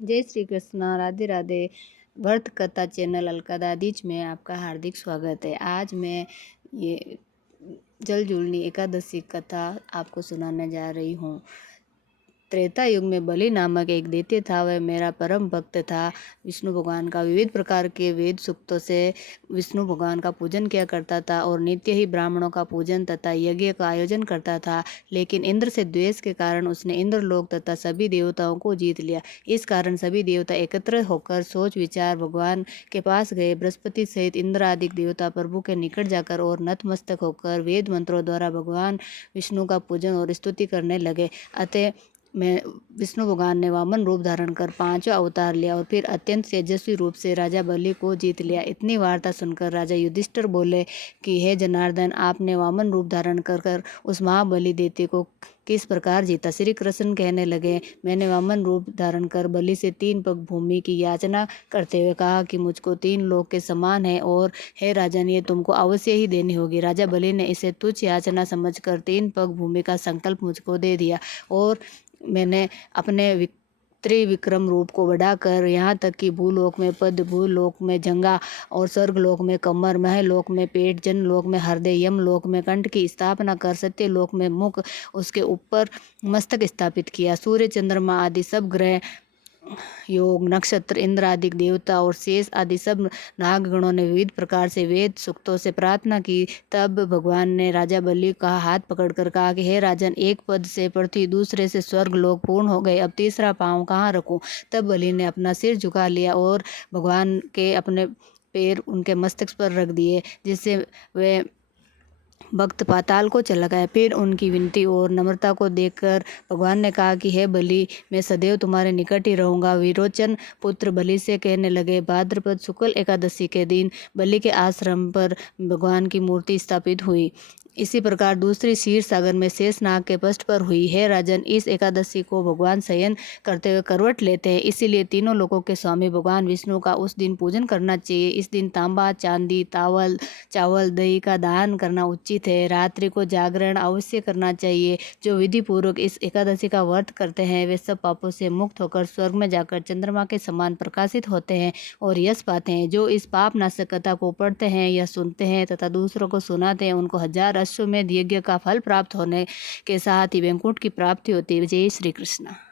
जय श्री कृष्णा, राधे राधे। व्रत कथा चैनल अलका दादीज में आपका हार्दिक स्वागत है। आज मैं ये जल जुलनी एकादशी कथा आपको सुनाने जा रही हूँ। त्रेता युग में बलि नामक एक दैत्य था। वह मेरा परम भक्त था। विष्णु भगवान का विविध प्रकार के वेद सूक्तों से विष्णु भगवान का पूजन किया करता था और नित्य ही ब्राह्मणों का पूजन तथा यज्ञ का आयोजन करता था। लेकिन इंद्र से द्वेष के कारण उसने इंद्रलोक तथा सभी देवताओं को जीत लिया। इस कारण सभी देवता एकत्र होकर सोच विचार भगवान के पास गए। बृहस्पति सहित इंद्र आदि देवता प्रभु के निकट जाकर और नतमस्तक होकर वेद मंत्रों द्वारा भगवान विष्णु का पूजन और स्तुति करने लगे। अतः मैं विष्णु भगवान ने वामन रूप धारण कर 5वां अवतार लिया और फिर अत्यंत तेजस्वी रूप से राजा बलि को जीत लिया। इतनी वार्ता सुनकर राजा युधिष्ठिर बोले कि हे जनार्दन, आपने वामन रूप धारण कर उस महाबली दैत्य को किस प्रकार जीता। श्री कृष्ण कहने लगे, मैंने वामन रूप धारण कर बलि से 3 पग भूमि की याचना करते हुए कहा कि मुझको 3 लोक के समान है और हे राजन, ये तुमको अवश्य ही देनी होगी। राजा बलि ने इसे तुच्छ याचना समझकर 3 पग भूमि का संकल्प मुझको दे दिया और मैंने अपने त्रिविक्रम रूप को बढ़ाकर यहाँ तक कि भूलोक में पद, भूलोक में जंगा और स्वर्गलोक में कमर, महलोक में पेट, जनलोक में हृदय, यमलोक में कंठ की स्थापना कर सत्यलोक में मुख, उसके ऊपर मस्तक स्थापित किया। सूर्य, चंद्रमा आदि सब ग्रह, योग, नक्षत्र, इंद्र आदि देवता और शेष आदि सब नागगणों ने विविध प्रकार से वेद सूक्तों से प्रार्थना की। तब भगवान ने राजा बलि का हाथ पकड़कर कहा कि हे राजन, एक पद से पृथ्वी, दूसरे से स्वर्ग लोक पूर्ण हो गए। अब तीसरा पांव कहाँ रखूं? तब बलि ने अपना सिर झुका लिया और भगवान के अपने पैर उनके मस्तक पर रख दिए, जिससे वे भक्त पाताल को चला गया। फिर उनकी विनती और नम्रता को देखकर भगवान ने कहा कि हे बलि, मैं सदैव तुम्हारे निकट ही रहूंगा। विरोचन पुत्र बलि से कहने लगे, भाद्रपद शुक्ल एकादशी के दिन बलि के आश्रम पर भगवान की मूर्ति स्थापित हुई। इसी प्रकार दूसरी क्षीर सागर में शेषनाग के पृष्ठ पर हुई। हे राजन, इस एकादशी को भगवान शयन करते हुए करवट लेते हैं, इसीलिए तीनों लोकों के स्वामी भगवान विष्णु का उस दिन पूजन करना चाहिए। इस दिन तांबा, चांदी, चावल, दही का दान करना उचित है। रात्रि को जागरण अवश्य करना चाहिए। जो विधि पूर्वक इस एकादशी का व्रत करते हैं वे सब पापों से मुक्त होकर स्वर्ग में जाकर चंद्रमा के समान प्रकाशित होते हैं और यश पाते हैं। जो इस पाप नाशक कथा को पढ़ते हैं या सुनते हैं तथा दूसरों को सुनाते हैं, उनको 1000 अश्वमेध यज्ञ का फल प्राप्त होने के साथ ही वैकुंठ की प्राप्ति होती है। जय श्री कृष्ण।